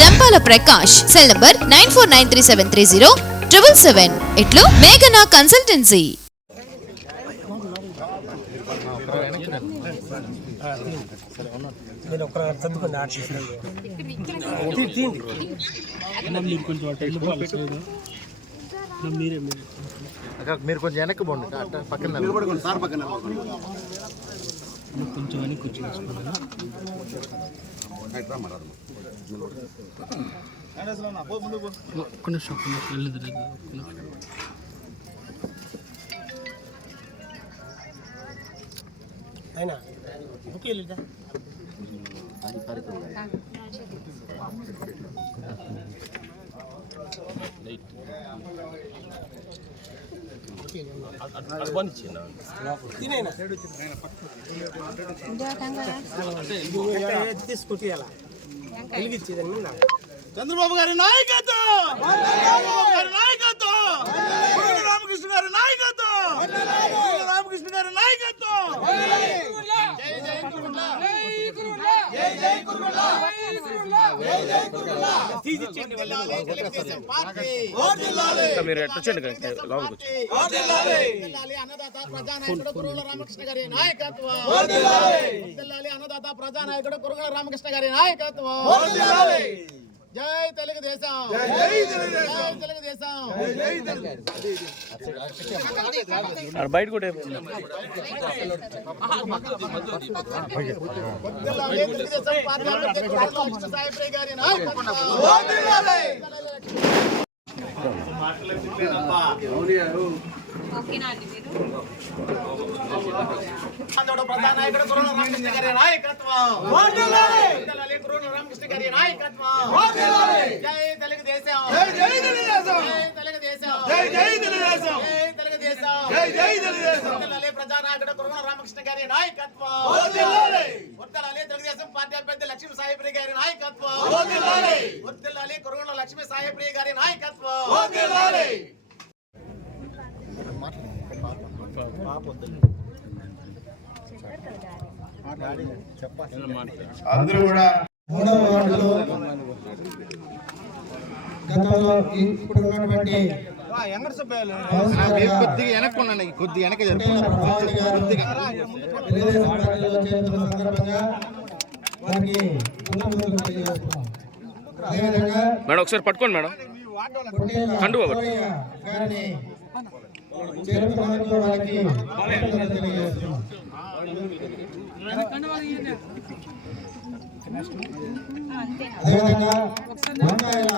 Jampala Prakash cell number nine four nine three seven three zero triple seven. ఇట్లు మేఘనా consultancy. నేను మీరు కొంచెం వెనక్కి పోండి. అట్ట పక్కన నిలబడండి. కొంచెం వెనక్కి వచ్చి ఒక్క నిమిషం వెళ్ళదు లేదు అయినా ఓకే లేదా తీసుకుంటే ఎలా వెలిగించేదని మీద చంద్రబాబు గారి నాయకత్వం నాయకత్వం రామకృష్ణ గారి నాయకత్వం రామకృష్ణ గారి నాయకత్వం మీరు ఎట్ట వచ్చండి లోపలికి అన్నదాత ప్రజానాయకుడు కురుగుల రామకృష్ణ గారి నాయకత్వం. అన్నదాత ప్రజానాయకుడు కురుగుల రామకృష్ణ గారి నాయకత్వం. జై తెలుగుదేశం. జై తెలుగుదేశం. బయట కూడా వర్ధిల్లాలి తెలుగుదేశం పార్టీ అభ్యర్థి కురుగుల ఆంధ్రుడు ప్రధాన నాయకుడు కురుల రామకృష్ణ గారి నాయకత్వం. రామకృష్ణ గారి నాయకత్వం. జై తెలుగుదేశం. జై జై తెలుగుదేశం. జై తెలుగుదేశం. జై జై తెలుగుదేశం. జై తెలుగుదేశం. జై జై తెలుగుదేశం. వర్ధిల్లాలి ప్రధాన నాయకుడు కురుల రామకృష్ణ గారి నాయకత్వం. వర్ధిల్లాలి వర్ధిల్లాలి తెలుగుదేశం పార్టీ అభ్యర్థి లక్ష్మీ సాయిప్రియ గారి నాయకత్వం. వర్ధిల్లాలి వర్ధిల్లాలి కురుల లక్ష్మీ సాయిప్రియ గారి నాయకత్వం. అందరూ కూడా మూడవ వార్డులో గతంలో ఇప్పుడు ఉన్నటువంటి కొద్దిగా కొద్దిగా మేడం ఒకసారి పట్టుకోండి మేడం. కండువా గారిని చేరుతున్నందుకు వారికి అదేవిధంగా వంకాయల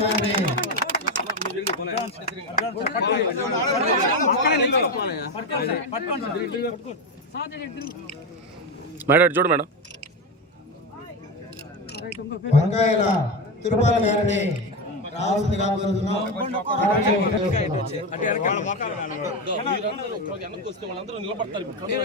గారిని మేడం చూడు మేడం. వంకాయల తిరుపతి గారిని రావాల్సిందిగా కోరుతున్నాం పుట్టేల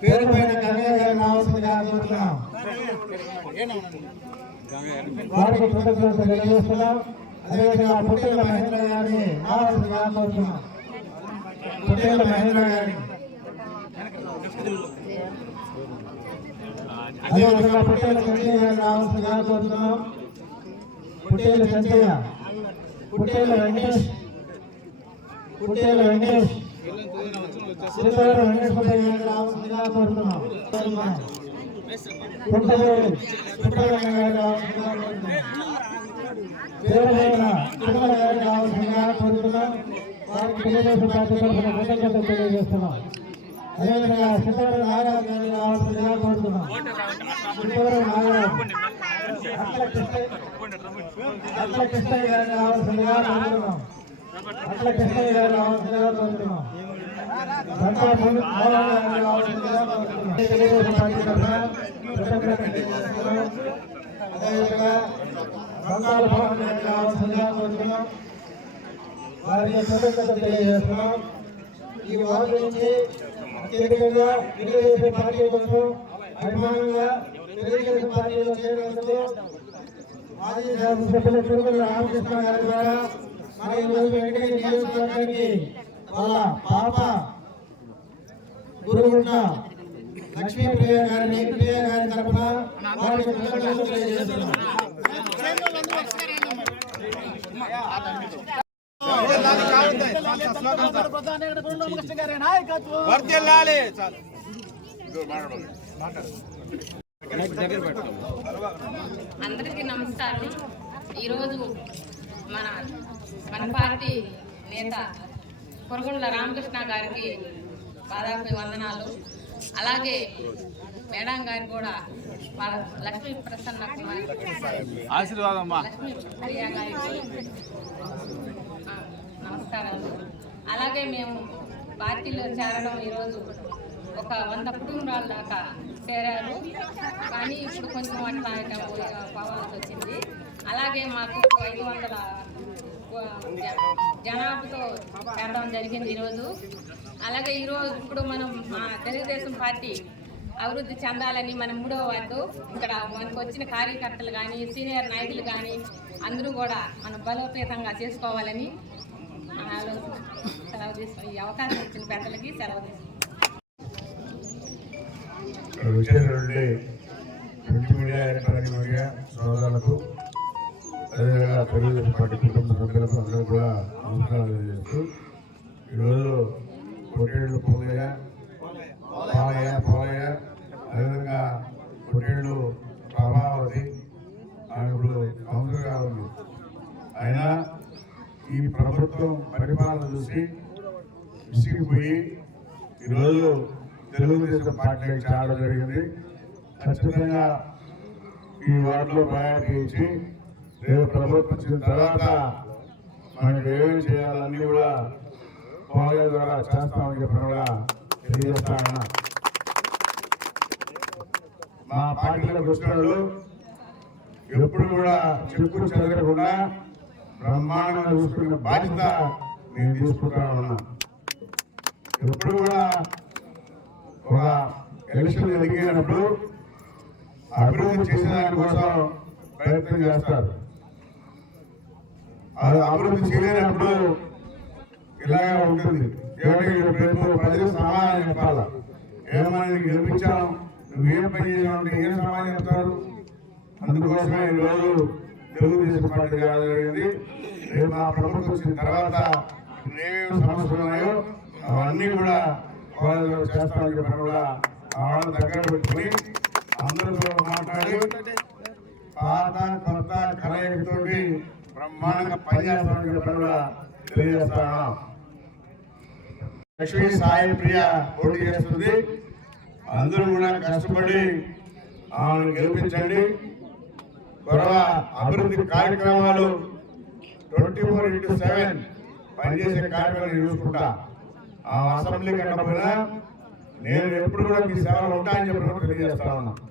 పేరు పైన కన్నయ్య గారిని రావాల్సిందిగా కోరుతున్నాం వారికి కృతజ్ఞతలు తెలియజేస్తున్నాం అదేవిధంగా పుట్టేళ్ళ మహేంద్ర గారిని రావాల్సిందిగా కోరుతున్నాం పుట్టేళ్ళ మహేంద్ర గారిని అదేవిధంగా పుట్టేల చెంచయ్య గారిని రావాల్సిందిగా కోరుతున్నాం. పుట్టేల చెంచయ్య పుట్టేల వెంకటేష్ పుట్టేల వెంకటేష్ శ్రీకారు వెంకటేశ్వరయ్య గారిని రావాల్సిందిగా కోరుతున్నాం. రావాల్సిందిగా కోరుతున్నాం. దేవదేవుల తిరుమల కోరుతున్నాం. వారికి కృతజ్ఞతలు తెలియజేస్తున్నాం. అదేవిధంగా సిద్ధవరం నాగరాజు గారిని కావాల్సిందిగా కోరుతున్నాం. సిద్ధవరం నాగరాజు. అట్ల కృష్ణయ్య అట్ల కృష్ణయ్య గారిని కోరుతున్నాం. అట్ల కృష్ణయ్య గారిని కోరుతున్నాం. తెలియజేస్తున్నాం అదేవిధంగా భవన్ కోరుతున్నాం. వారికి కృతజ్ఞత తెలియజేస్తున్నాం. ఈ వారి నుంచి అత్యధికంగా తెలుగుదేశం పార్టీ కోసం అభిమానంగా తెలుగుదేశం పార్టీలో చేరినందుకు మాజీ శాసనసభ్యులు తిరుమల రామకృష్ణ గారి ద్వారా మన ఈరోజు వెంకటగిరి నియోజకవర్గానికి వాళ్ళ పాప గురుగుంట లక్ష్మీప్రియ గారిని ప్రియ గారి తరఫున వారికి కృతజ్ఞతలు తెలియజేస్తున్నాం. రామకృష్ణ గారి నాయకత్వం అందరికీ నమస్కారం. ఈరోజు మన మన పార్టీ నేత కొరగొండ్ల రామకృష్ణ గారికి పాదాపి వందనాలు అలాగే మేడం గారు కూడా వాళ్ళ లక్ష్మీ ప్రసన్న కుమార్. ఆశీర్వాదం లక్ష్మీ గారికి. నమస్కారాలు. అలాగే మేము పార్టీలో చేరడం ఈరోజు ఒక వంద కుటుంబాల దాకా చేరారు. కానీ ఇప్పుడు కొంచెం అట్లా పోయి- పోవాల్సి వచ్చింది. అలాగే మాకు ఐదు వందల జనాభాతో చేరడం జరిగింది ఈరోజు. అలాగే ఈరోజు ఇప్పుడు మనం మా తెలుగుదేశం పార్టీ అభివృద్ధి చెందాలని మన మూడో వార్డు ఇక్కడ మనకు వచ్చిన కార్యకర్తలు కానీ సీనియర్ నాయకులు కానీ అందరూ కూడా మనం బలోపేతంగా చేసుకోవాలని ఆలోచన సెలవు తీసుకుని ఈ అవకాశం ఇచ్చిన పెద్దలకి సెలవు ప్రింట్ మీడియా సోదరులకు అదేవిధంగా తెలుగుదేశం పార్టీ కుటుంబ సభ్యులకు అందరూ కూడా నమస్కారాలు తెలియజేస్తూ ఈరోజు కొట్టేళ్ళు పోలయ్య పాలయ్య పోలయ్య అదేవిధంగా పొట్టేళ్ళు ప్రభావతి ఆమె ఇప్పుడు కౌన్సిలర్గా ఉంది అయినా ఈ ప్రభుత్వం పరిపాలన చూసి విసిగిపోయి ఈరోజు తెలుగుదేశం పార్టీకి చేరడం జరిగింది. ఖచ్చితంగా ఈ వార్డులో ప్రయారిటీ ఇచ్చి రేపు ప్రభుత్వం వచ్చిన తర్వాత మనకి ఏమేమి చేయాలన్నీ కూడా పోలే ద్వారా చేస్తామని చెప్పిన కూడా తెలియజేస్తామన్నా. మా పార్టీలో వచ్చిన ఎప్పుడు కూడా చెక్కు చెదరకుండా బ్రహ్మాండంగా చూసుకునే బాధ్యత నేను తీసుకుంటా ఉన్నా. ఎప్పుడు కూడా ఒక ఎలక్షన్ ఎదిగినప్పుడు అభివృద్ధి చేసేదాని కోసం ప్రయత్నం చేస్తారు. అది అభివృద్ధి చేయలేనప్పుడు ఇలాగే ఉంటుంది. ఏమంటే రేపు ప్రజలకు సమాధానం చెప్పాలా? ఏమైనా గెలిపించాం నువ్వేం పని చేయాలంటే ఏం సమాధానం చెప్తారు? అందుకోసమే ఈరోజు తెలుగుదేశం పార్టీ రావడం జరిగింది రేపు మా ప్రభుత్వం వచ్చిన తర్వాత ఏమేమి సమస్యలు ఉన్నాయో అవన్నీ కూడా వాళ్ళు చేస్తామని చెప్పిన కూడా వాళ్ళ దగ్గర పెట్టుకుని అందరితో మాట్లాడి పాత కొత్త కలయికతోటి బ్రహ్మాండంగా పనిచేస్తామని చెప్పిన కూడా తెలియజేస్తాను. లక్ష్మీ సాయి ప్రియ పోటీ చేస్తుంది. అందరూ కూడా కష్టపడి ఆమెను గెలిపించండి. గొడవ అభివృద్ధి కార్యక్రమాలు ట్వంటీ ఫోర్ ఇంటూ సెవెన్ పనిచేసే కార్యక్రమాలు చూసుకుంటా. అసెంబ్లీ కన్నా నేను ఎప్పుడు కూడా మీ సేవలు ఉంటాయని చెప్పి తెలియజేస్తా ఉన్నాను